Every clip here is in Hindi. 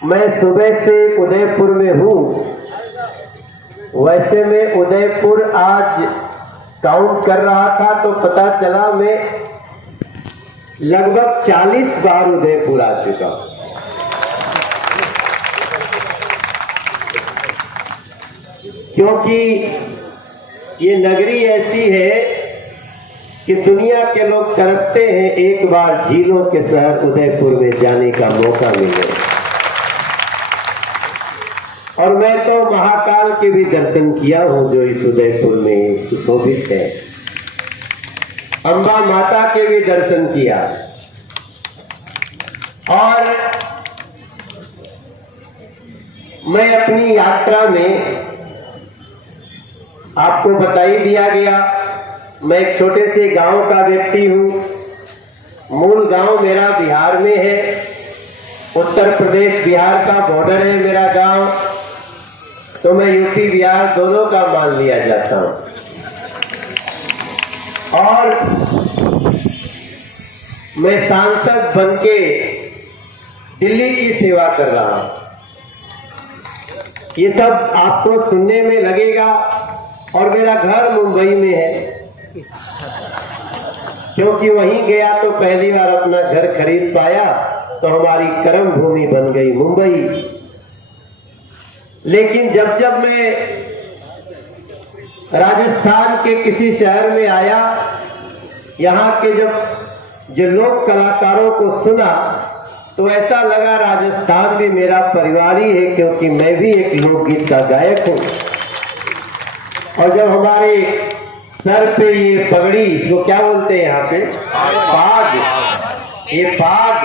मैं सुबह से उदयपुर में हूँ। वैसे मैं उदयपुर आज काउंट कर रहा था तो पता चला मैं लगभग 40 बार उदयपुर आ चुका हूँ। क्योंकि ये नगरी ऐसी है कि दुनिया के लोग तरसते हैं एक बार झीलों के शहर उदयपुर में जाने का मौका मिले। और मैं तो महाकाल के भी दर्शन किया हूं जो इस उदयपुर में सुशोभित है। अंबा माता के भी दर्शन किया। और मैं अपनी यात्रा में आपको बता ही दिया गया, मैं एक छोटे से गांव का व्यक्ति हूं। मूल गांव मेरा बिहार में है। उत्तर प्रदेश बिहार का बॉर्डर है मेरा गांव। तो मैं यूपी बिहार दोनों का मान लिया जाता हूं। और मैं सांसद बनके दिल्ली की सेवा कर रहा हूं। ये सब आपको सुनने में लगेगा। और मेरा घर मुंबई में है, क्योंकि वहीं गया तो पहली बार अपना घर खरीद पाया, तो हमारी कर्म भूमि बन गई मुंबई। लेकिन जब जब मैं राजस्थान के किसी शहर में आया, यहाँ के जब जो लोक कलाकारों को सुना, तो ऐसा लगा राजस्थान भी मेरा परिवार ही है, क्योंकि मैं भी एक लोकगीत का गायक हूँ। और जब हमारे सर पे ये पगड़ी, इसको क्या बोलते हैं यहाँ पे, पाग, ये पाग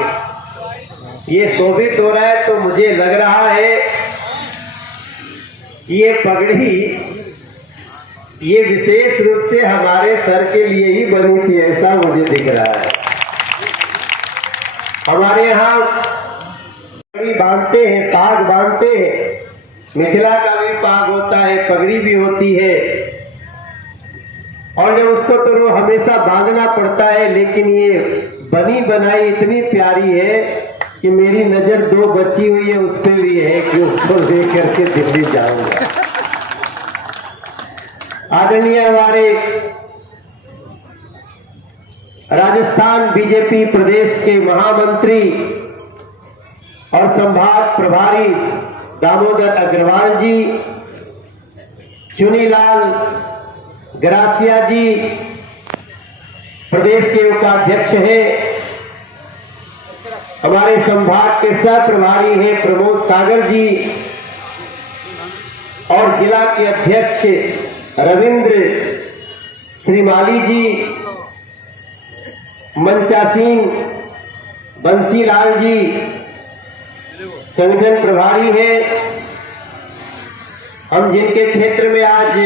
ये शोभित हो रहा है, तो मुझे लग रहा है कि ये पगड़ी ये विशेष रूप से हमारे सर के लिए ही बनी थी, ऐसा मुझे दिख रहा है। हमारे यहाँ पगड़ी बांधते हैं, पाग बांधते हैं। मिथिला का भी पाग होता है, पगड़ी भी होती है। और जब उसको तो हमेशा बांधना पड़ता है, लेकिन ये बनी बनाई इतनी प्यारी है कि मेरी नजर 2 बची हुई है उस पर भी है कि उसको लेकर के दिल्ली जाऊंगा। आदरणीय हमारे राजस्थान बीजेपी प्रदेश के महामंत्री और संभाग प्रभारी दामोदर अग्रवाल जी, चुनीलाल ग्रासिया जी प्रदेश के उपाध्यक्ष हैं। हमारे संभाग के सह प्रभारी हैं प्रमोद सागर जी, और जिला के अध्यक्ष रविंद्र श्रीमाली जी, मंचा सिंह, बंसीलाल जी संगठन प्रभारी हैं। हम जिनके क्षेत्र में आज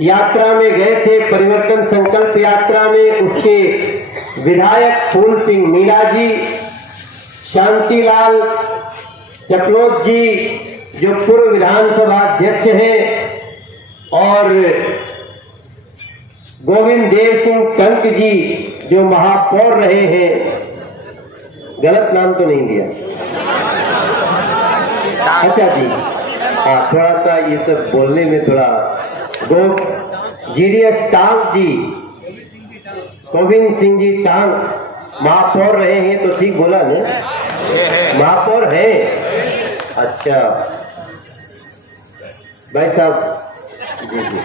यात्रा में गए थे, परिवर्तन संकल्प यात्रा में, उसके विधायक फूल सिंह मीणा जी, शांतिलाल चपलोत जी जो पूर्व विधानसभा अध्यक्ष हैं, और गोविंद देव सिंह कंक जी जो महापौर रहे हैं। गलत नाम तो नहीं दिया? अच्छा जी, हाँ, थोड़ा सा ये सब बोलने में थोड़ा जीडीएस टांग जी, गोविंद सिंह जी टांग महापौर रहे हैं, तो ठीक बोला ना? महापौर है। अच्छा भाई साहब जी जी,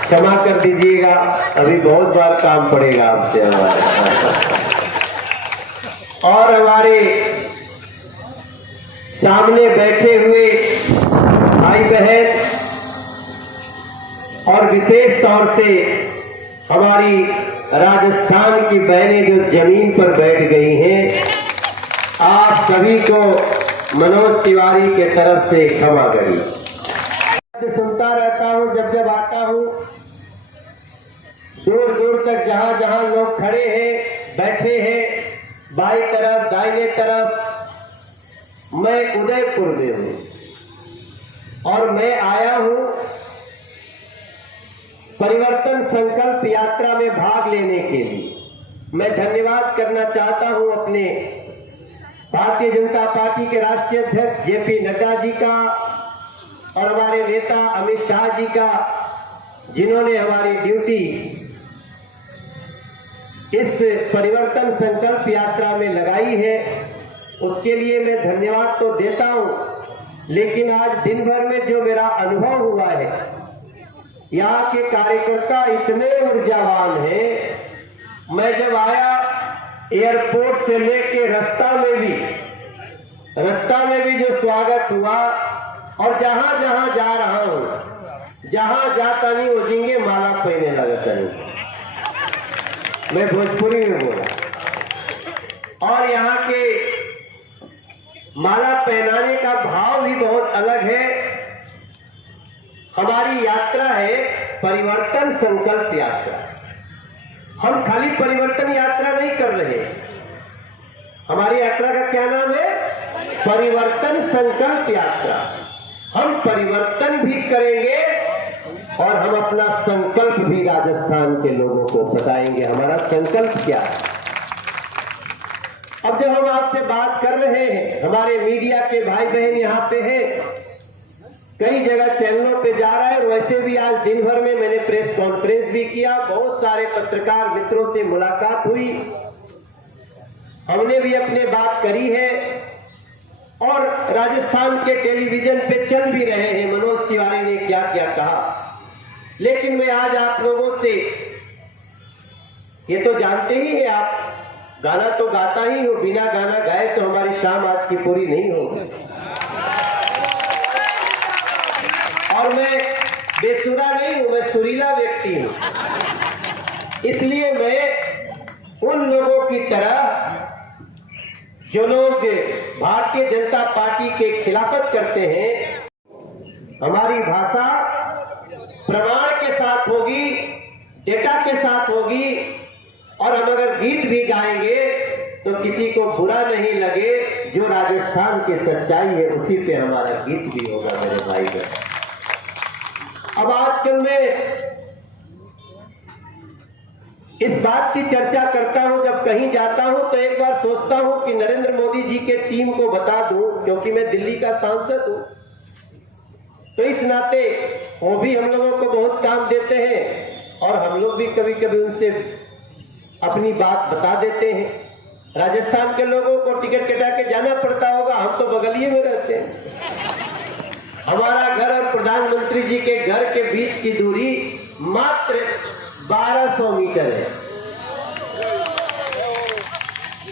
क्षमा कर दीजिएगा, अभी बहुत बार काम पड़ेगा आपसे हमारे। और हमारे सामने बैठे हुए भाई बहन, और विशेष तौर से हमारी राजस्थान की बहनें जो जमीन पर बैठ गई हैं, आप सभी को मनोज तिवारी के तरफ से क्षमा करिए। सुनता रहता हूं, जब जब आता हूं, दूर दूर तक जहां जहां लोग खड़े हैं, बैठे हैं, बाई तरफ दाहिने तरफ, मैं उदयपुर में हूं और मैं आया हूं परिवर्तन संकल्प यात्रा में भाग लेने के लिए। मैं धन्यवाद करना चाहता हूं अपने भारतीय जनता पार्टी के राष्ट्रीय अध्यक्ष जेपी नड्डा जी का और हमारे नेता अमित शाह जी का, जिन्होंने हमारी ड्यूटी इस परिवर्तन संकल्प यात्रा में लगाई है, उसके लिए मैं धन्यवाद तो देता हूं। लेकिन आज दिन भर में जो मेरा अनुभव हुआ है, यहाँ के कार्यकर्ता इतने ऊर्जावान हैं। मैं जब आया एयरपोर्ट से लेके रास्ता में भी जो स्वागत हुआ, और जहां जहां जा रहा हूं, जहां जाता नहीं वो जिंगे माला पहने लगता नहीं। मैं भोजपुरी में बोला। और यहाँ के माला पहनाने का भाव भी बहुत अलग है। हमारी यात्रा है परिवर्तन संकल्प यात्रा। हम खाली परिवर्तन यात्रा नहीं कर रहे, हमारी यात्रा का क्या नाम है? परिवर्तन संकल्प यात्रा। हम परिवर्तन भी करेंगे और हम अपना संकल्प भी राजस्थान के लोगों को बताएंगे। हमारा संकल्प क्या है? अब जब हम आपसे बात कर रहे हैं, हमारे मीडिया के भाई बहन यहाँ पे हैं, कई जगह चैनलों पे जा रहा है, और वैसे भी आज दिन भर में मैंने प्रेस कॉन्फ्रेंस भी किया, बहुत सारे पत्रकार मित्रों से मुलाकात हुई, हमने भी अपने बात करी है, और राजस्थान के टेलीविजन पे चल भी रहे हैं मनोज तिवारी ने क्या क्या कहा। लेकिन मैं आज आप लोगों से, ये तो जानते ही हैं आप, गाना तो गाता ही हूं, बिना गाना गाए तो हमारी शाम आज की पूरी नहीं होगी। और मैं बेसुरा नहीं हूं, मैं सुरीला व्यक्ति हूं। इसलिए मैं उन लोगों की तरह, जो लोग भारतीय जनता पार्टी के खिलाफत करते हैं, हमारी भाषा प्रमाण के साथ होगी, डेटा के साथ होगी, और हम अगर गीत भी गाएंगे तो किसी को बुरा नहीं लगे। जो राजस्थान की सच्चाई है उसी पे हमारा गीत भी होगा मेरे भाई बहन। अब आजकल मैं इस बात की चर्चा करता हूं, जब कहीं जाता हूं तो एक बार सोचता हूं कि नरेंद्र मोदी जी के टीम को बता दूं, क्योंकि मैं दिल्ली का सांसद हूं, तो इस नाते वो भी हम लोगों को बहुत काम देते हैं, और हम लोग भी कभी कभी उनसे अपनी बात बता देते हैं। राजस्थान के लोगों को टिकट कटा के जाना पड़ता होगा, हम तो बगलिए में रहते हैं। हमारा घर और प्रधानमंत्री जी के घर के बीच की दूरी मात्र 1200 मीटर है।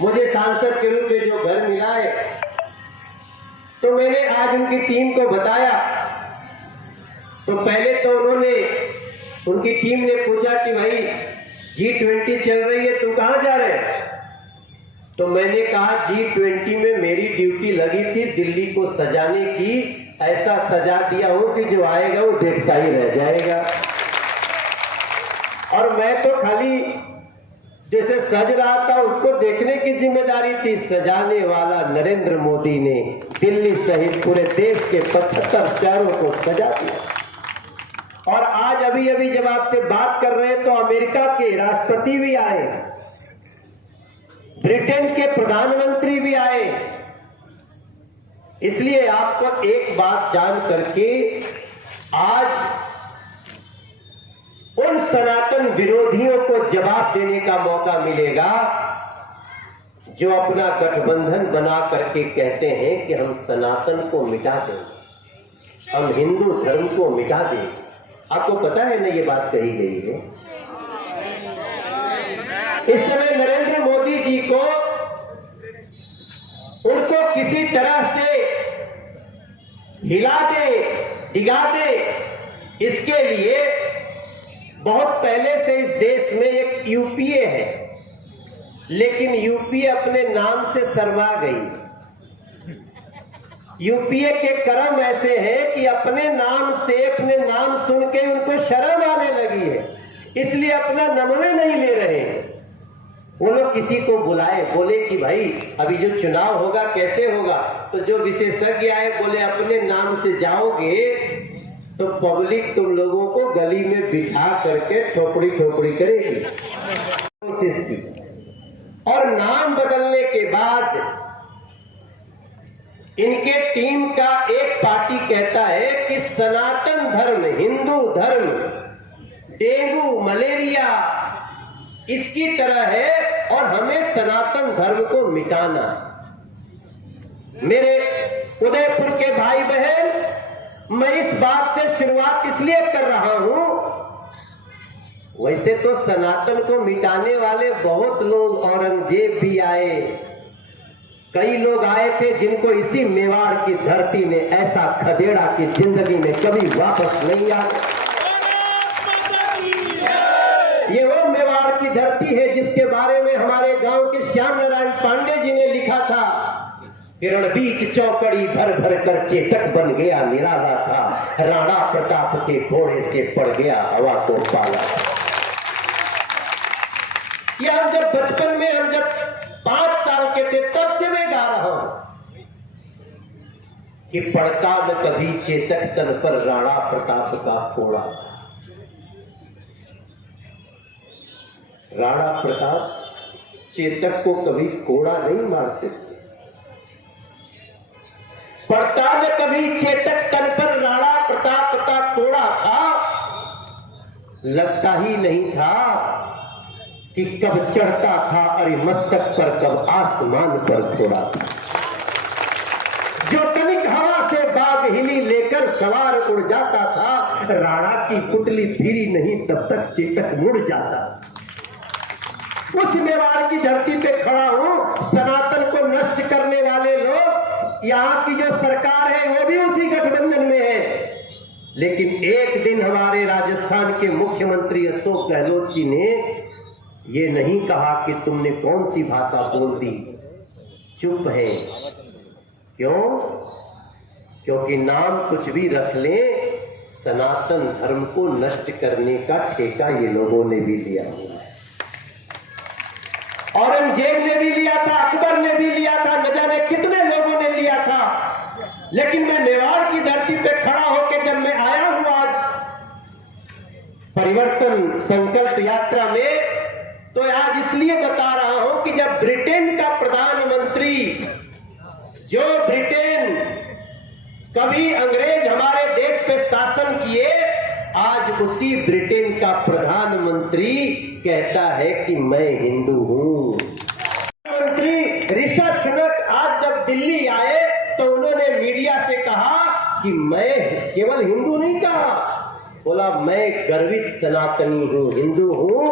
मुझे सांसद के रूप में जो घर मिला है, तो मैंने आज उनकी टीम को बताया, तो पहले तो उनकी टीम ने पूछा कि भाई G20 चल रही है, तुम कहां जा रहे हैं? तो मैंने कहा G20 में मेरी ड्यूटी लगी थी दिल्ली को सजाने की, ऐसा सजा दिया हो कि जो आएगा वो देखता ही रह जाएगा। और मैं तो खाली जैसे सज रहा था उसको देखने की जिम्मेदारी थी, सजाने वाला नरेंद्र मोदी ने दिल्ली सहित पूरे देश के 75 शहरों को सजा दिया। और आज अभी अभी जब आपसे बात कर रहे हैं तो अमेरिका के राष्ट्रपति भी आए, ब्रिटेन के प्रधानमंत्री भी आए। इसलिए आपको एक बात जान करके आज उन सनातन विरोधियों को जवाब देने का मौका मिलेगा जो अपना गठबंधन बना करके कहते हैं कि हम सनातन को मिटा देंगे, हम हिंदू धर्म को मिटा देंगे। आपको पता है ना ये बात कही गई है। इस समय नरेंद्र मोदी जी को, उनको किसी तरह से हिला दे, डिगा दे, इसके लिए बहुत पहले से इस देश में एक यूपीए है, लेकिन यूपीए अपने नाम से शर्मा गई। यूपीए के कर्म ऐसे हैं कि अपने नाम से, अपने नाम सुन के उनको शर्म आने लगी है, इसलिए अपना नमूने नहीं ले रहे हैं। वो लोग किसी को बुलाए, बोले कि भाई अभी जो चुनाव होगा कैसे होगा, तो जो विशेषज्ञ आए बोले अपने नाम से जाओगे तो पब्लिक तुम लोगों को गली में बिठा करके ठोकरी ठोकरी करेगी। और नाम बदलने के बाद इनके टीम का एक पार्टी कहता है कि सनातन धर्म, हिंदू धर्म डेंगू मलेरिया इसकी तरह है और हमें सनातन धर्म को मिटाना। मेरे उदयपुर के भाई बहन, मैं इस बात से शुरुआत इसलिए कर रहा हूं, वैसे तो सनातन को मिटाने वाले बहुत लोग, औरंगजेब भी आए, कई लोग आए थे जिनको इसी मेवाड़ की धरती ने ऐसा खदेड़ा कि जिंदगी में कभी वापस नहीं आ। ये वो मेवाड़ की धरती है जिसके बारे में हमारे गांव के श्याम नारायण पांडे जी ने लिखा था, हिरण बीच चौकड़ी भर भर कर चेतक बन गया निराला था, राणा प्रताप के घोड़े से पड़ गया हवा को पाला। ये हम जब बचपन में, हम जब 5 साल के थे तब से मैं गा रहा हूं कि पड़ता न कभी चेतक तन पर राणा प्रताप का फोड़ा। राणा प्रताप चेतक को कभी कोड़ा नहीं मारते थे। पड़ता न कभी चेतक तन पर राणा प्रताप का कोड़ा था, लगता ही नहीं था कि कब चढ़ता था अरे मस्तक पर, कब आसमान पर घोड़ा था। जो तनिक हवा से बाग हिली लेकर सवार उड़ जाता था, राणा की पुतली फिरी नहीं तब तक चेतक मुड़ जाता। उस मेवाड़ की धरती पे खड़ा हूं, सनातन को नष्ट करने वाले लोग, यहाँ की जो सरकार है वो भी उसी गठबंधन में है। लेकिन एक दिन हमारे राजस्थान के मुख्यमंत्री अशोक गहलोत जी ने ये नहीं कहा कि तुमने कौन सी भाषा बोल दी, चुप है। क्यों? क्योंकि नाम कुछ भी रख ले, सनातन धर्म को नष्ट करने का ठेका ये लोगों ने भी लिया हुआ है। औरंगजेब ने भी लिया था, अकबर ने भी लिया था, न जाने कितने लोगों ने लिया था। लेकिन मैं मेवाड़ की धरती पे खड़ा होकर जब मैं आया हूं आज परिवर्तन संकल्प यात्रा में, तो आज इसलिए बता रहा हूं कि जब ब्रिटेन का प्रधानमंत्री, जो ब्रिटेन कभी अंग्रेज हमारे देश पे शासन किए, आज उसी ब्रिटेन का प्रधानमंत्री कहता है कि मैं हिंदू हूं। प्रधानमंत्री ऋषि सुनक आज जब दिल्ली आए तो उन्होंने मीडिया से कहा कि मैं केवल हिंदू नहीं कहा, बोला मैं गर्वित सनातनी हूं, हिंदू हूं।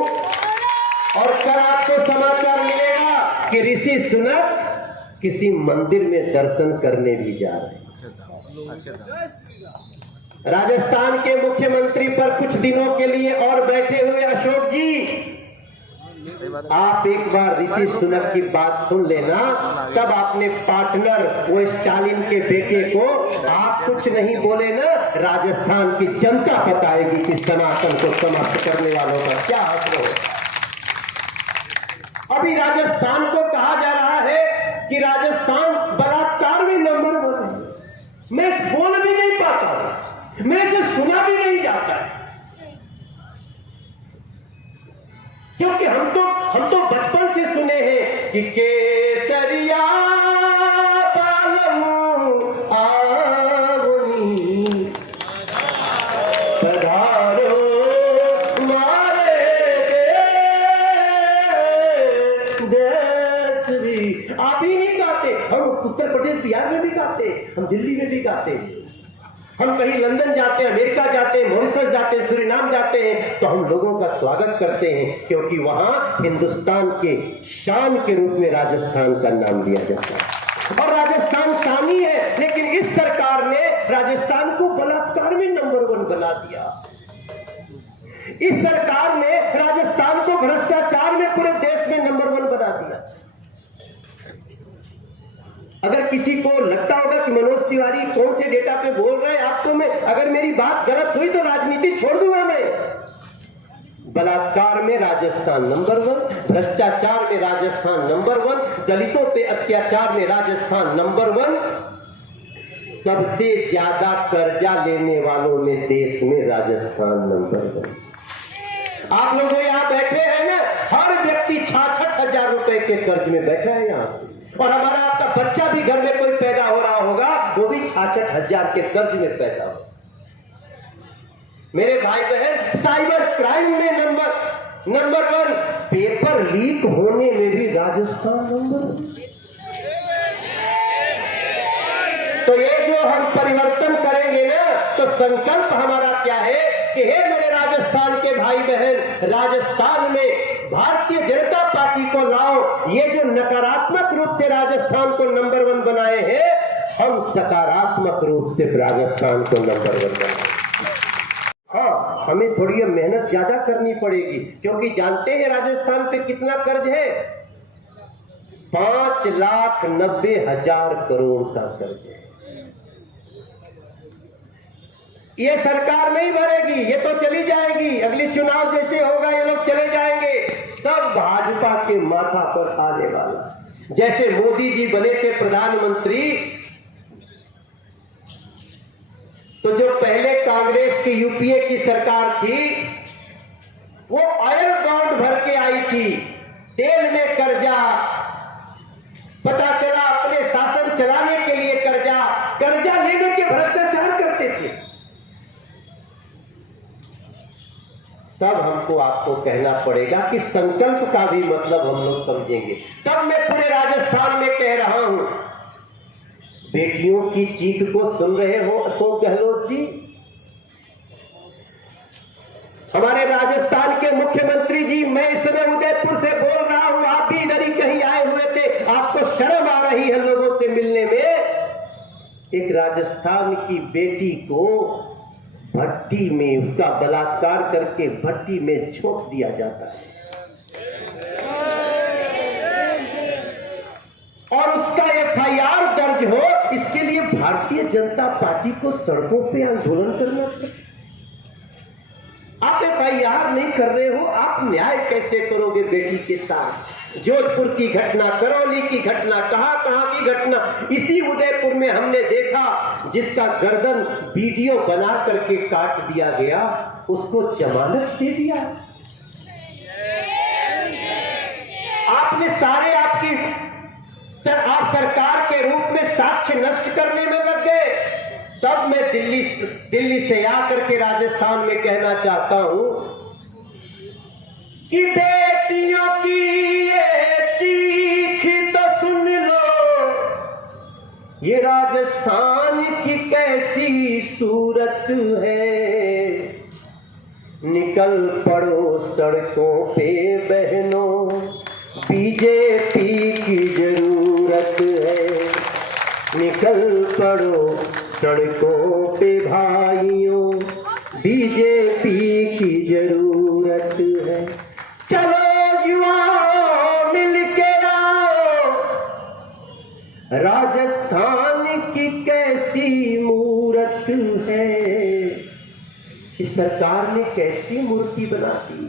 और कल आपको समाचार मिलेगा कि ऋषि सुनक किसी मंदिर में दर्शन करने भी जा रहे हैं। राजस्थान के मुख्यमंत्री पर कुछ दिनों के लिए और बैठे हुए अशोक जी, आप एक बार ऋषि सुनक की बात सुन लेना, तब अपने पार्टनर वो स्टालिन के बेटे को आप कुछ नहीं बोले ना, राजस्थान की जनता बताएगी कि सनातन को समाप्त करने वालों का क्या हक है। अभी राजस्थान को कहा जा रहा है कि राजस्थान बलात्कार में नंबर 1 है। मैं बोल भी नहीं पाता, मेरे से सुना भी नहीं जाता है, क्योंकि हम तो बचपन से सुने हैं कि केसरिया पालमू आवनी पधारो मारे देसरी। आप ही नहीं गाते, हम उत्तर प्रदेश बिहार में भी गाते, हम दिल्ली में भी गाते, हम कहीं लंदन जाते हैं, अमेरिका जाते हैं, मॉरिशस जाते हैं, सूरीनाम जाते हैं, तो हम लोगों का स्वागत करते हैं, क्योंकि वहां हिंदुस्तान के शान के रूप में राजस्थान का नाम दिया जाता है। और राजस्थान शानी है, लेकिन इस सरकार ने राजस्थान को बलात्कार में नंबर 1 बना दिया। इस सरकार ने राजस्थान को भ्रष्टाचार में पूरे देश में नंबर 1 बना दिया। अगर किसी को लगता होगा कि मनोज तिवारी कौन से डेटा पे बोल रहे हैं, आपको मैं, अगर मेरी बात गलत हुई तो राजनीति छोड़ दूंगा मैं। बलात्कार में राजस्थान नंबर 1, भ्रष्टाचार में राजस्थान नंबर 1, दलितों पे अत्याचार में राजस्थान नंबर 1, सबसे ज्यादा कर्जा लेने वालों में देश में राजस्थान नंबर 1। आप लोग यहाँ बैठे हैं ना, हर व्यक्ति 66,000 रुपए के कर्ज में बैठा है यहाँ, और हमारा आपका बच्चा भी घर में कोई पैदा हो रहा होगा 90,000 के कर्ज में पैदा हो। मेरे भाई बहन, साइबर क्राइम में नंबर 1, पेपर लीक होने में भी राजस्थान नंबर 1। तो ये जो हम परिवर्तन करेंगे ना, तो संकल्प हमारा क्या है कि हे मेरे राजस्थान के भाई बहन, राजस्थान में भारतीय जनता पार्टी को लाओ। ये जो नकारात्मक रूप से राजस्थान को नंबर 1 बनाए हैं, हम सकारात्मक रूप से राजस्थान को नंबर 1 बनाए। हाँ, हमें थोड़ी मेहनत ज्यादा करनी पड़ेगी, क्योंकि जानते हैं राजस्थान पे कितना कर्ज है? 5,90,000 करोड़ का कर्ज है। ये सरकार नहीं भरेगी, ये तो चली जाएगी। अगली चुनाव जैसे होगा ये लोग चले जाएंगे, सब भाजपा के माथा पर आने वाला। जैसे मोदी जी बने थे प्रधानमंत्री, तो जो पहले कांग्रेस की यूपीए की सरकार थी, वो ऑयल बॉन्ड भर के आई थी, तेल में कर्जा, पता चला अपने शासन चलाने के लिए कर्जा लेने के भ्रष्टाचार करते थे। तब हमको आपको कहना पड़ेगा कि संकल्प का भी मतलब हम लोग समझेंगे। तब मैं पूरे राजस्थान में कह रहा हूं, बेटियों की चीख को सुन रहे हो अशोक गहलोत जी? हमारे राजस्थान के मुख्यमंत्री जी, मैं इस समय उदयपुर से बोल रहा हूं, आप भी इधर ही कहीं आए हुए थे, आपको शर्म आ रही है लोगों से मिलने में। एक राजस्थान की बेटी को भट्टी में, उसका बलात्कार करके भट्टी में झोंक दिया जाता है, और उसका एफआईआर दर्ज हो, इसके लिए भारतीय जनता पार्टी को सड़कों पे आंदोलन करना पड़ता। आप एफआईआर नहीं कर रहे हो, आप न्याय कैसे करोगे बेटी के साथ? जोधपुर की घटना, करौली की घटना, कहां की घटना, इसी उदयपुर में हमने देखा, जिसका गर्दन वीडियो बना करके काट दिया गया, उसको जमानत दे दिया। आपने सारे आप सरकार के रूप में साक्ष्य नष्ट करने में लग गए। तब मैं दिल्ली से आकर के राजस्थान में कहना चाहता हूं कि बेटियों की ये चीख तो सुन लो, ये राजस्थान की कैसी सूरत है। निकल पड़ो सड़कों पे बहनों, बीजेपी की जरूरत है। निकल पड़ो सड़कों पे भाइयों, बीजेपी की जरूरत है। चलो युवाओं मिलके आओ, राजस्थान की कैसी मूरत है। इस सरकार ने कैसी मूर्ति बना दी।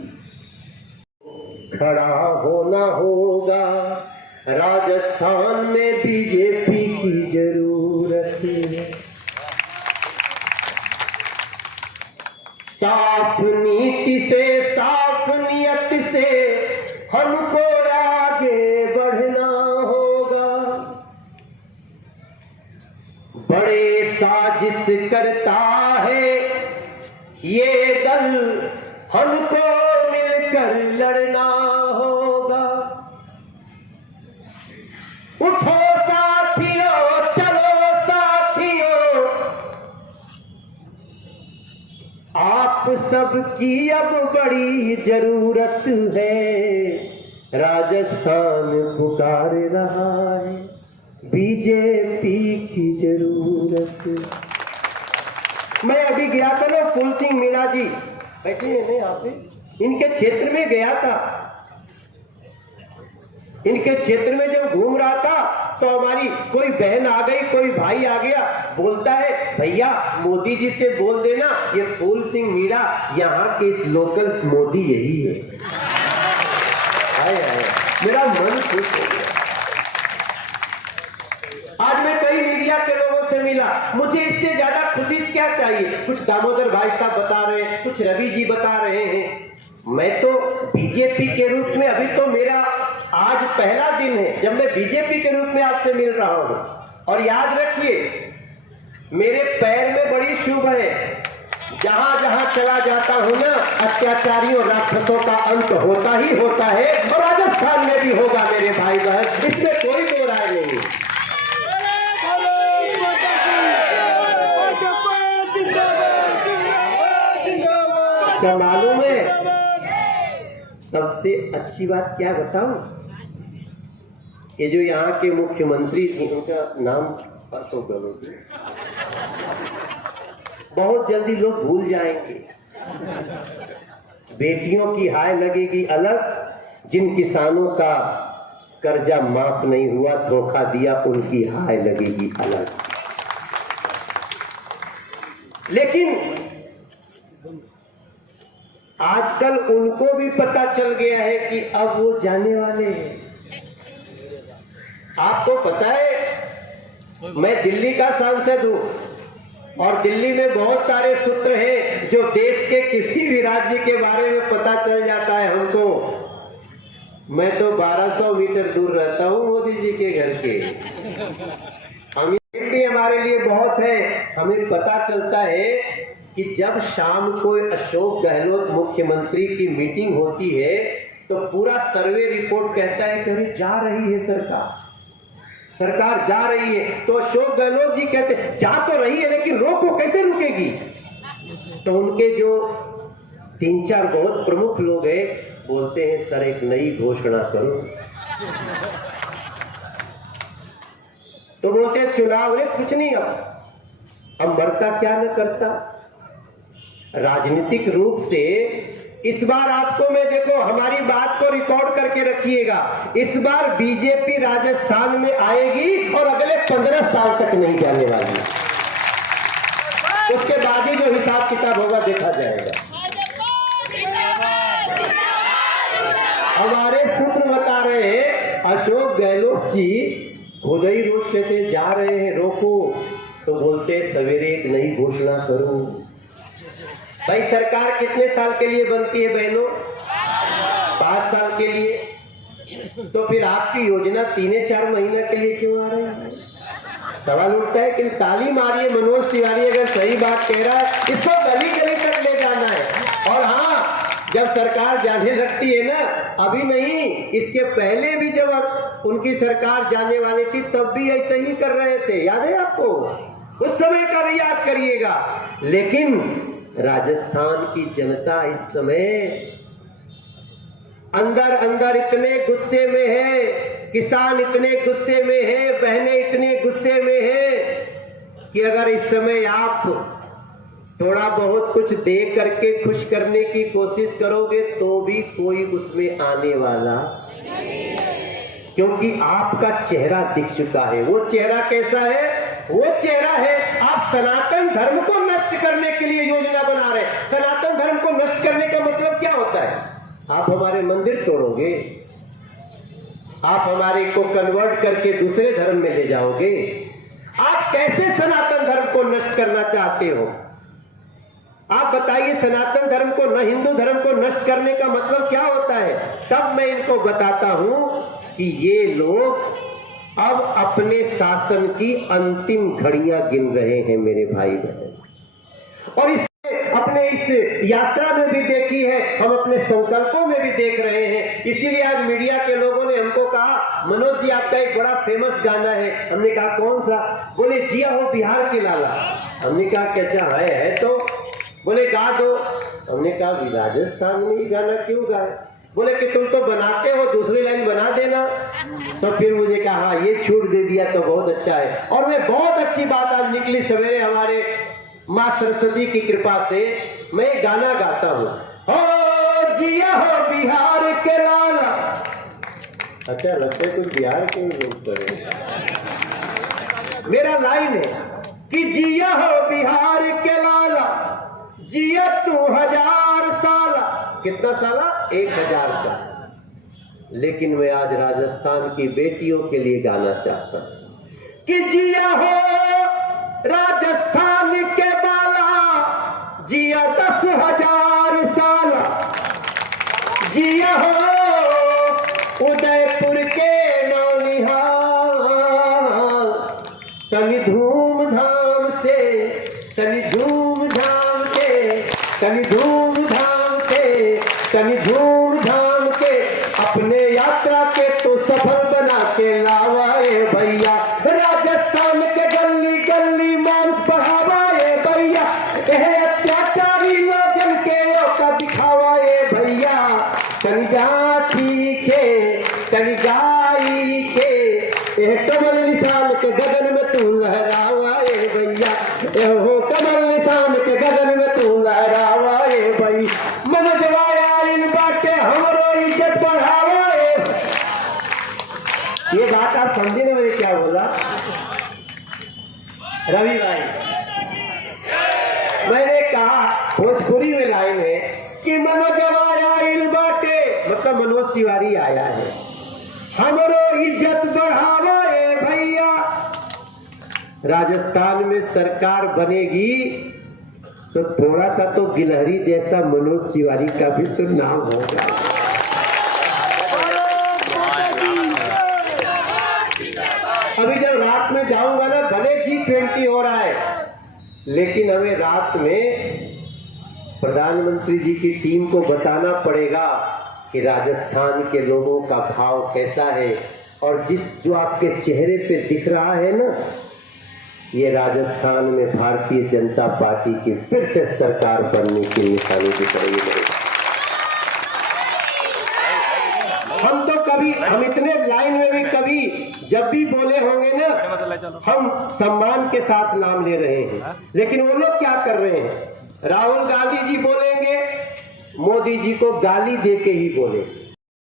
खड़ा होना होगा, राजस्थान में बीजेपी की जरूरत है। साफ नीति से, साफ नियत से हमको आगे बढ़ना होगा। बड़े साजिश करता है ये दल, हमको मिलकर लड़ना होगा। उठो साथियों, चलो साथियों, आप सबकी अब बड़ी जरूरत है। राजस्थान पुकार रहा है, बीजेपी की जरूरत। मैं अभी गया था ना, फूल सिंह मीणा जी बैठे हैं यहाँ पे, इनके क्षेत्र में गया था। इनके क्षेत्र में जब घूम रहा था तो हमारी कोई बहन आ गई, कोई भाई आ गया, बोलता है भैया मोदी जी से बोल देना ये फूल सिंह मीणा यहाँ के इस लोकल मोदी यही है। आए मेरा मन खुश हो गया। आज मैं कई मीडिया के लोगों से मिला, मुझे इससे ज्यादा खुशी क्या चाहिए। कुछ दामोदर भाई साहब बता रहे हैं, कुछ रवि जी बता रहे हैं। मैं तो बीजेपी के रूप में, अभी तो मेरा आज पहला दिन है जब मैं बीजेपी के रूप में आपसे मिल रहा हूं। और याद रखिए, मेरे पैर में बड़ी शुभ है। जहां जहां चला जाता हूं ना, अत्याचारियों राक्षसों का अंत होता ही होता है, और राजस्थान में भी होगा मेरे भाई बहन, इसमें कोई दो राय नहीं। क्या मालूम है सबसे अच्छी बात क्या बताऊं? ये जो यहाँ के मुख्यमंत्री थे, उनका नाम अशोक गहलोत, बहुत जल्दी लोग भूल जाएंगे। बेटियों की हाय लगेगी अलग, जिन किसानों का कर्जा माफ नहीं हुआ, धोखा दिया, उनकी हाय लगेगी अलग। लेकिन आजकल उनको भी पता चल गया है कि अब वो जाने वाले हैं। आपको पता है मैं दिल्ली का सांसद हूं, और दिल्ली में बहुत सारे सूत्र हैं जो देश के किसी भी राज्य के बारे में पता चल जाता है हमको। मैं तो 1200 मीटर दूर रहता हूं मोदी जी के घर के। हम भी हमारे लिए बहुत है। हमें पता चलता है कि जब शाम को अशोक गहलोत मुख्यमंत्री की मीटिंग होती है तो पूरा सर्वे रिपोर्ट कहता है कि अरे जा रही है सरकार जा रही है। तो अशोक गहलोत जी कहते हैं जा तो रही है, लेकिन रोको, कैसे रुकेगी? तो उनके जो 3-4 बहुत प्रमुख लोग हैं बोलते हैं सर एक नई घोषणा करो। तो बोलते हैं चुनाव है, कुछ नहीं, अब मरता क्या न करता। राजनीतिक रूप से इस बार आपको मैं, देखो हमारी बात को रिकॉर्ड करके रखिएगा, इस बार बीजेपी राजस्थान में आएगी और अगले 15 साल तक नहीं जाने वाली। उसके बाद ही जो हिसाब किताब होगा देखा जाएगा। हमारे सूत्र बता रहे हैं अशोक गहलोत जी खुद ही रोज कहते जा रहे हैं रोको, तो बोलते सवेरे एक नई घोषणा करो। भाई सरकार कितने साल के लिए बनती है बहनों? 5 साल के लिए। तो फिर आपकी योजना 3-4 महीने के लिए क्यों आ रही है? सवाल उठता है कि ताली मारिए मनोज तिवारी अगर सही बात कह रहा है, इसको गली गली तक ले जाना है। और हाँ, जब सरकार जाने लगती है ना, अभी नहीं, इसके पहले भी जब उनकी सरकार जाने वाली थी तब भी ऐसे ही कर रहे थे, याद है आपको? उस समय का याद करिएगा। लेकिन राजस्थान की जनता इस समय अंदर अंदर इतने गुस्से में है, किसान इतने गुस्से में है, बहनें इतने गुस्से में है कि अगर इस समय आप थोड़ा बहुत कुछ दे करके खुश करने की कोशिश करोगे तो भी कोई उसमें आने वाला, क्योंकि आपका चेहरा दिख चुका है। वो चेहरा कैसा है? वो चेहरा है आप सनातन धर्म को नष्ट करने के लिए योजना बना रहे हैं। सनातन धर्म को नष्ट करने का मतलब क्या होता है? आप हमारे मंदिर तोड़ोगे, आप हमारे को कन्वर्ट करके दूसरे धर्म में ले जाओगे। आप कैसे सनातन धर्म को नष्ट करना चाहते हो? आप बताइए, सनातन धर्म को न हिंदू धर्म को नष्ट करने का मतलब क्या होता है? तब मैं इनको बताता हूं कि ये लोग अब अपने शासन की अंतिम घड़ियां गिन रहे हैं मेरे भाई बहन। और इस अपने इस यात्रा में भी देखी है, हम अपने संकल्पों में भी देख रहे हैं। इसीलिए आज मीडिया के लोगों ने हमको कहा मनोज जी आपका एक बड़ा फेमस गाना है। हमने कहा कौन सा? बोले जिया हो बिहार के लाला। हमने कहा क्या है? तो बोले गा दो। हमने कहा राजस्थान में ये गाना क्यों गाए? बोले कि तुम तो बनाते हो, दूसरी लाइन बना देना। तो फिर मुझे कहा ये छूट दे दिया तो बहुत अच्छा है। और मैं बहुत अच्छी बात आज निकली सवेरे हमारे माँ सरस्वती की कृपा से मैं गाना गाता हूँ। हो जिया हो बिहार के लाला। अच्छा लगता है कुछ बिहार के लोग करें। मेरा लाइन है कि जिया हो बिहार के लाला, जिया तू 1000 साल। कितना साला? 1000 साल। लेकिन मैं आज राजस्थान की बेटियों के लिए गाना चाहता हूं कि जिया हो राजस्थान के बाला, जिया 10,000 साल। जिया हो उदयपुर के नौनिहाल, तनी धूमधाम से तू लहरावा ए भैया, ए हो कमल निशान के गगन में तू लहरावा ए भई, मन जवाया इन बाटे हमरो इज्जत बढ़ावा ए। ये बात आप समझे ना मैंने क्या बोला रवि भाई? मैंने कहा भोजपुरी में लाइन है कि मनोज जवाया इन बाटे, मतलब मनोज तिवारी आया है, हमरो इज्जत बढ़ावा ए भैया। राजस्थान में सरकार बनेगी तो थोड़ा सा तो गिलहरी जैसा मनोज तिवारी का भी तो नाम होगा। अभी जब रात में जाऊंगा ना, भले G20 हो रहा है, लेकिन हमें रात में प्रधानमंत्री जी की टीम को बताना पड़ेगा कि राजस्थान के लोगों का भाव कैसा है, और जो आपके चेहरे पे दिख रहा है ना, ये राजस्थान में भारतीय जनता पार्टी की फिर से सरकार बनने की निशानी दिख रही है। हम इतने लाइन में भी कभी जब भी बोले होंगे ना, हम सम्मान के साथ नाम ले रहे हैं, लेकिन वो लोग क्या कर रहे हैं? राहुल गांधी जी बोलेंगे, मोदी जी को गाली दे के ही बोलेंगे।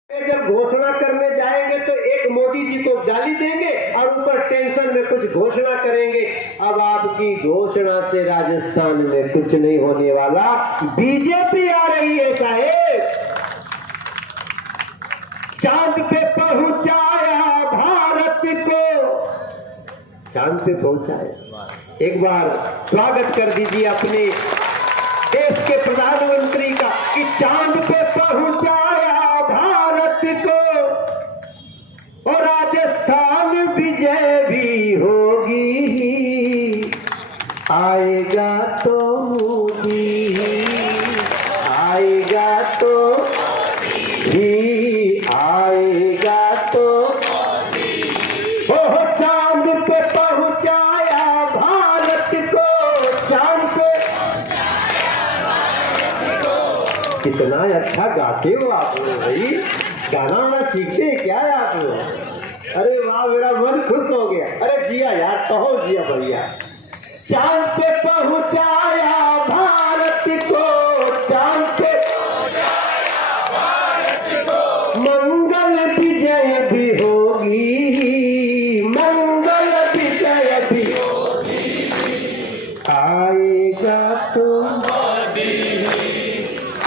जब घोषणा करने जाएंगे तो एक मोदी जी को गाली देंगे और ऊपर टेंशन में कुछ घोषणा करेंगे। अब आपकी घोषणा से राजस्थान में कुछ नहीं होने वाला। बीजेपी आ रही है साहेब, चांद पे पहुंचाया भारत को, चांद पे पहुंचाया। एक बार स्वागत कर दीजिए अपने देश के प्रधानमंत्री का कि चांद पे पहुंचाया भारत को, और राजस्थान विजय भी होगी, आएगा तो मोदी, आएगा तो भी, आएगा तो हो चांद पे पहुंचाया भारत को, चांद पे। कितना अच्छा गाते हो आप भाई, गाना वाना सीखते हैं क्या आप लोग? अरे वाह, मेरा मन खुश हो गया। अरे जिया यार, कहो जिया भैया। चांद पे पहुंचाया भारत को, चांद पे मंगल विजय भी होगी, मंगल विजय भी होगी, आएगा तो मोदी,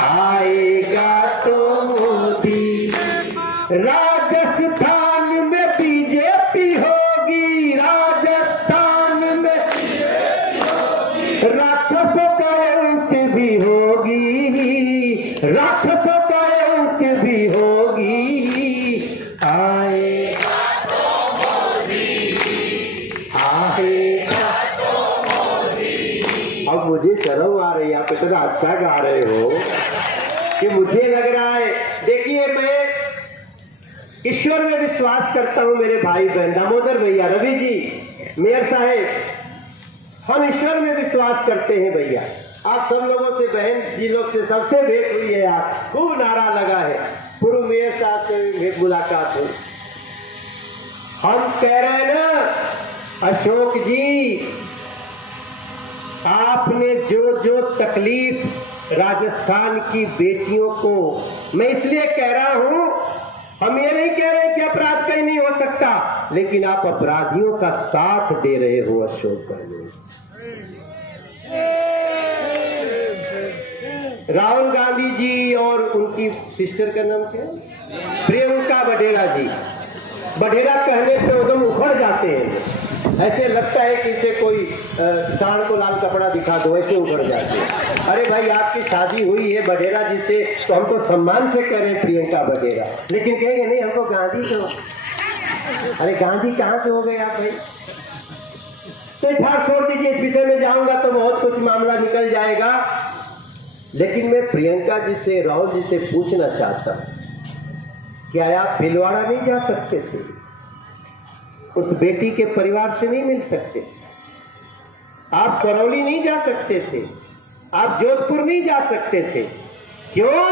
आएगा तो मोदी। राजस्थान में बीजेपी होगी, राजस्थान में राक्षसों का अंत भी होगी, राक्षसों का अंत भी होगी, आएगा तो मोदी, आएगा तो मोदी। अब मुझे शर्म आ रही है, आप इतना अच्छा गा रहे हो कि मुझे लग रहा है। देखिए, मैं ईश्वर में विश्वास करता हूं मेरे भाई बहन, दामोदर भैया, रवि जी, मेयर साहेब, हम ईश्वर में विश्वास करते हैं भैया। आप सब लोगों से, बहन जी लोग से सबसे भेंट हुई है, आप खूब नारा लगा है, पूर्व मेयर साहब से मुलाकात हुई। हम कह रहे हैं ना अशोक जी, आपने जो जो तकलीफ राजस्थान की बेटियों को, मैं इसलिए कह रहा हूं, हम ये नहीं कह रहे कि अपराध कहीं नहीं हो सकता, लेकिन आप अपराधियों का साथ दे रहे हो अशोक गहलोत। राहुल गांधी जी और उनकी सिस्टर का नाम क्या है, प्रियंका बढेरा जी, बढेरा कहने पे एकदम उखड़ जाते हैं, ऐसे लगता है कि इसे कोई सांड को लाल कपड़ा दिखा दो, ऐसे उखड़ जाते हैं। अरे भाई, आपकी शादी हुई है बढेरा जी से, तो हमको सम्मान से कह रहे हैं प्रियंका बढेरा, लेकिन कहेंगे नहीं हमको गांधी से। अरे गांधी कहाँ से हो गए आप भाई? तो ठाक छोड़ दीजिए, इस विषय में जाऊंगा तो बहुत कुछ मामला निकल जाएगा। लेकिन मैं प्रियंका जी से, राहुल जी से पूछना चाहता हूं, क्या आप भीलवाड़ा नहीं जा सकते थे? उस बेटी के परिवार से नहीं मिल सकते? आप करौली नहीं जा सकते थे? आप जोधपुर नहीं जा सकते थे? क्यों?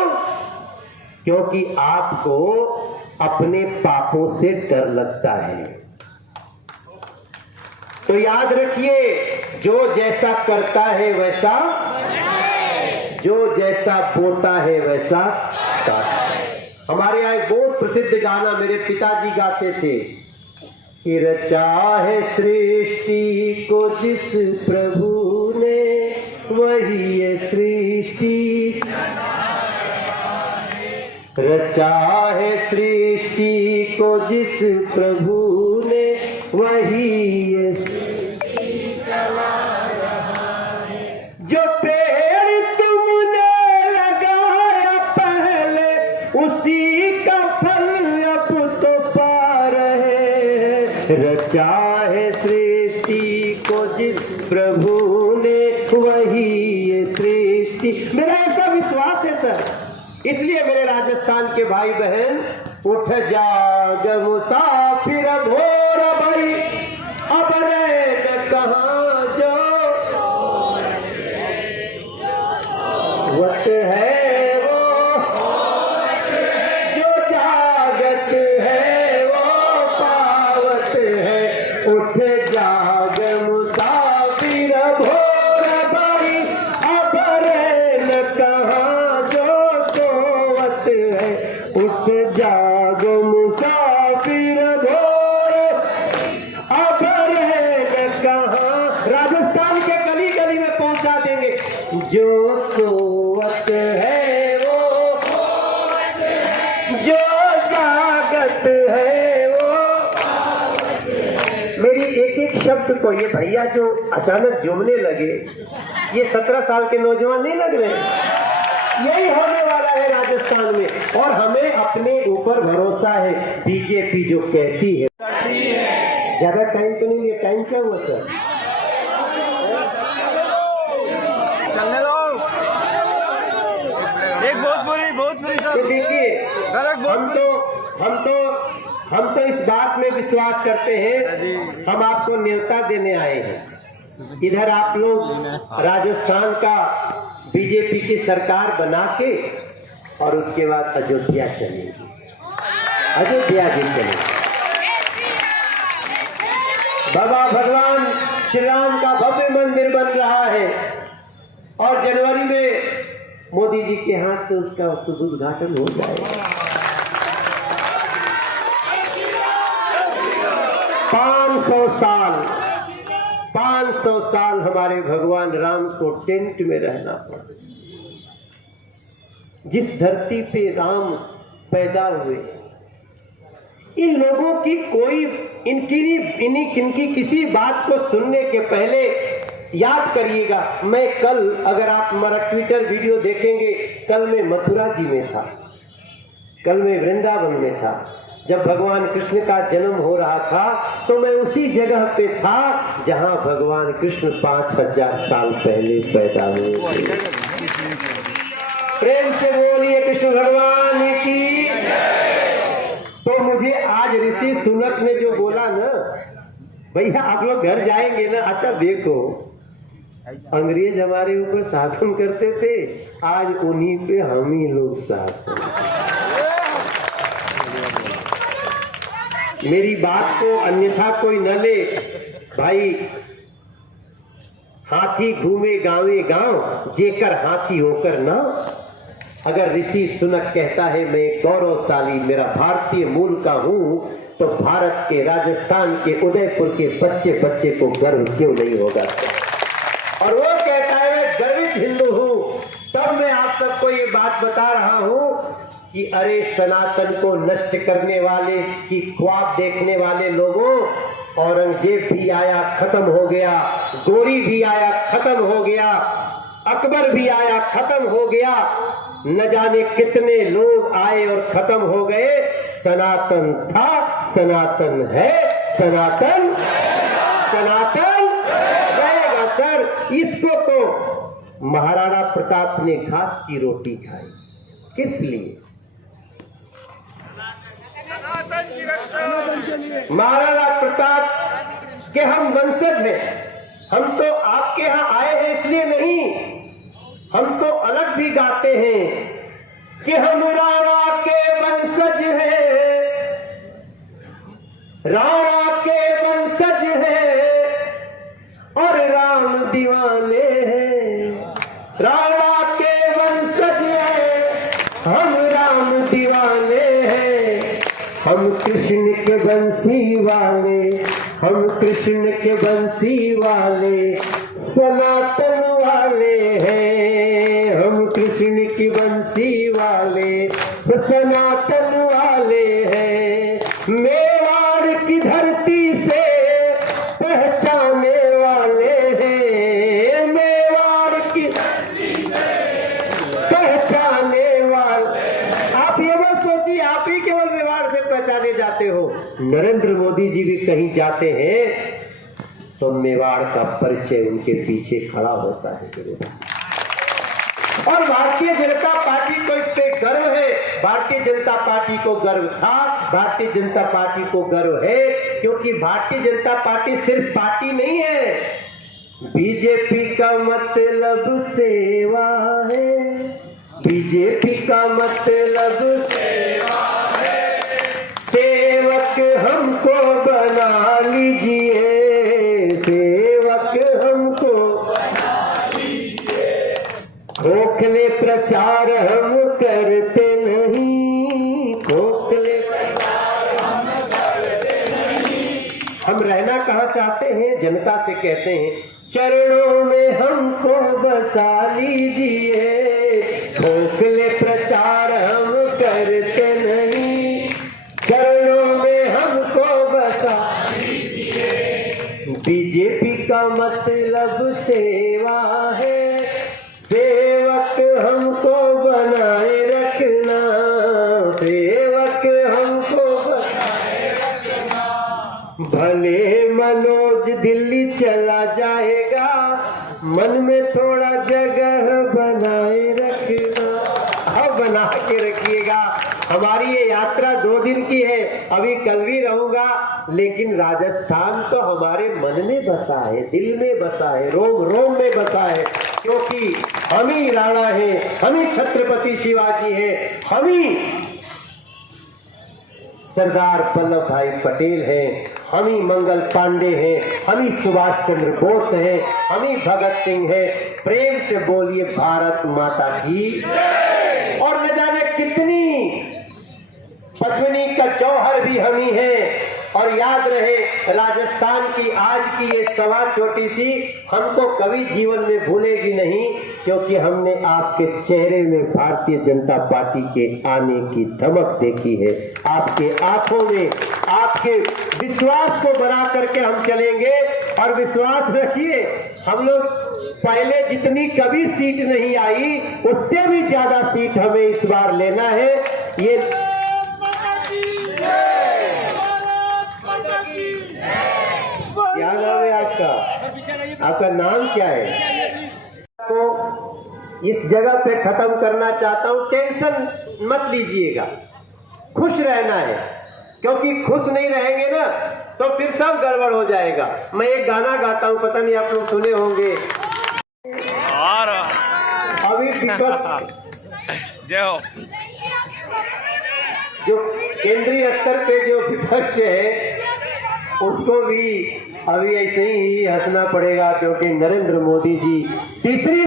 क्योंकि आपको अपने पापों से डर लगता है। तो याद रखिए, जो जैसा करता है वैसा, जो जैसा बोता है वैसा काटता है। हमारे यहाँ एक बहुत प्रसिद्ध गाना मेरे पिताजी गाते थे कि रचा है सृष्टि को जिस प्रभु ने, वही ये सृष्टि रचा है, सृष्टि को जिस प्रभु ने, वही ये सृष्टि चला रहा है। जो पेड़ तुमने लगाया पहले, उसी का फल अब तो पा रहे। रचा है सृष्टि को जिस प्रभु ने, वही ये सृष्टि। मेरा ऐसा विश्वास है सर, इसलिए मेरे राजस्थान के भाई बहन, उठ जाग मुसाफिर भोर भई, अब रैन कहाँ जो वत है वो, जो जागत है वो पावत है। उठ जाग मुसाफिर भोर भई, अब रैन कहाँ जो सोवत है। उठ जाग मुसाफिर भोर, अब रैन कहाँ। राजस्थान के गली गली में पहुंचा देंगे। जो सोवत है वो, जो जागत है वो। मेरी एक एक शब्द को ये भैया जो अचानक झूमने लगे, ये 17 साल के नौजवान नहीं लग रहे। यही होने वाला है राजस्थान में, और हमें अपने ऊपर भरोसा है। बीजेपी जो कहती है, ज्यादा टाइम तो नहीं, ये टाइम क्या हुआ सर? चलने दो। एक बहुत बुरी तो देखिए, हम तो इस बात में विश्वास करते हैं, हम आपको न्योता देने आए हैं। इधर आप लोग राजस्थान का बीजेपी की सरकार बना के, और उसके बाद अयोध्या चलेगी, अयोध्या जी चलेगी। बाबा भगवान श्री राम का भव्य मंदिर बन रहा है, और जनवरी में मोदी जी के हाथ से उसका शुभ उद्घाटन हो जाएगा। 500 साल हमारे भगवान राम को टेंट में रहना पड़ा। जिस धरती पे राम पैदा हुए, इन लोगों की कोई इनकी किसी बात को सुनने के पहले याद करिएगा। मैं कल, अगर आप हमारा ट्विटर वीडियो देखेंगे, कल मैं मथुरा जी में था, कल मैं वृंदावन में था। जब भगवान कृष्ण का जन्म हो रहा था, तो मैं उसी जगह पे था जहां भगवान कृष्ण 5000 साल पहले पैदा हुए। प्रेम से बोलिए कृष्ण भगवान की। तो मुझे आज ऋषि सुनक ने जो बोला ना, भैया आप लोग घर जाएंगे ना, अच्छा देखो, अंग्रेज हमारे ऊपर शासन करते थे, आज उन्हीं पे हम ही लोग शासन। मेरी बात को अन्यथा कोई न ले भाई। हाथी घूमे गावे गांव, जेकर हाथी होकर ना। अगर ऋषि सुनक कहता है मैं गौरवशाली, मेरा भारतीय मूल का हूं, तो भारत के राजस्थान के उदयपुर के बच्चे बच्चे को गर्व क्यों नहीं होगा? और वो कहता है मैं गर्वित हिंदू हूं। तब मैं आप सबको ये बात बता रहा हूं कि अरे सनातन को नष्ट करने वाले की ख्वाब देखने वाले लोगों, औरंगजेब भी आया खत्म हो गया, गोरी भी आया खत्म हो गया, अकबर भी आया खत्म हो गया, न जाने कितने लोग आए और खत्म हो गए। सनातन था, सनातन है, सनातन सनातन रहेगा सर। इसको तो महाराणा प्रताप ने घास की रोटी खाई, किस लिए? महाराणा प्रताप के हम वंशज हैं। हम तो आपके यहाँ आए हैं इसलिए नहीं, हम तो अलग भी गाते हैं कि हम राणा के वंशज हैं, राणा के वंशज हैं, दीवाने हैं, राणा के वंशज हैं, हम राम दीवाने हैं, हम कृष्ण के बंसी वाले, हम कृष्ण के बंसी वाले, सनातन वाले हैं, हम कृष्ण की बंसी वाले, सनातन वाले हैं। मेवाड़ की धरती से पहचाने वाले हैं, मेवाड़ की धरती से पहचाने वाले। आप ये मत सोचिए आप ही केवल मेवाड़ से पहचाने जाते हो, नरेंद्र मोदी जी भी कहीं जाते हैं तो मेवाड़ का परिचय उनके पीछे खड़ा होता है जरूर। और भारतीय जनता पार्टी को इस पे गर्व है, भारतीय जनता पार्टी को गर्व था, भारतीय जनता पार्टी को गर्व है, क्योंकि भारतीय जनता पार्टी सिर्फ पार्टी नहीं है, बीजेपी का मतलब सेवा है, बीजेपी का मतलब सेवा है, सेवक हमको बना लीजिए, सेवक हमको बना लीजिए, खोखले प्रचार हम करते नहीं, खोखले प्रचार हम करते नहीं, हम रहना कहाँ चाहते हैं, जनता से कहते हैं चरणों में हमको बसा लीजिए, खोखले प्रचार हम करते नहीं, चरणों में हमको बसा लीजिए, बीजेपी का मतलब सेवा है, सेवक हमको बनाए रखना, सेवक हमको बनाए रखना, भले मनोज दिल्ली चला जाएगा, मन में थोड़ा जगह बनाए रखना, अब बना के रखिएगा। हमारी ये यात्रा 2 दिन की है, अभी कल भी रहूंगा, लेकिन राजस्थान तो हमारे मन में बसा है, दिल में बसा है, रोम रोम में बसा है, क्योंकि हम ही राणा हैं, हम ही छत्रपति शिवाजी हैं, हम ही सरदार वल्लभ भाई पटेल हैं, हम ही मंगल पांडे हैं, हम ही सुभाष चंद्र बोस हैं, हम ही भगत सिंह हैं। प्रेम से बोलिए भारत माता की। और न जाने कितनी पद्मिनी का जौहर भी हम ही हैं। और याद रहे, राजस्थान की आज की ये सभा छोटी सी हमको कभी जीवन में भूलेगी नहीं, क्योंकि हमने आपके चेहरे में भारतीय जनता पार्टी के आने की धमक देखी है, आपके आंखों में आपके विश्वास को बना करके हम चलेंगे। और विश्वास रखिए, हम लोग पहले जितनी कभी सीट नहीं आई, उससे भी ज्यादा सीट हमें इस बार लेना है। ये क्या नाम है आपका? आपका नाम क्या है? को इस जगह पे खत्म करना चाहता हूं। टेंशन मत लीजिएगा, खुश रहना है, क्योंकि खुश नहीं रहेंगे ना तो फिर सब गड़बड़ हो जाएगा। मैं एक गाना गाता हूं, पता नहीं आप लोग सुने होंगे। अभी जय हो। जो केंद्रीय स्तर पे जो विपक्ष है उसको भी अभी ऐसे ही हंसना पड़ेगा, क्योंकि नरेंद्र मोदी जी तीसरी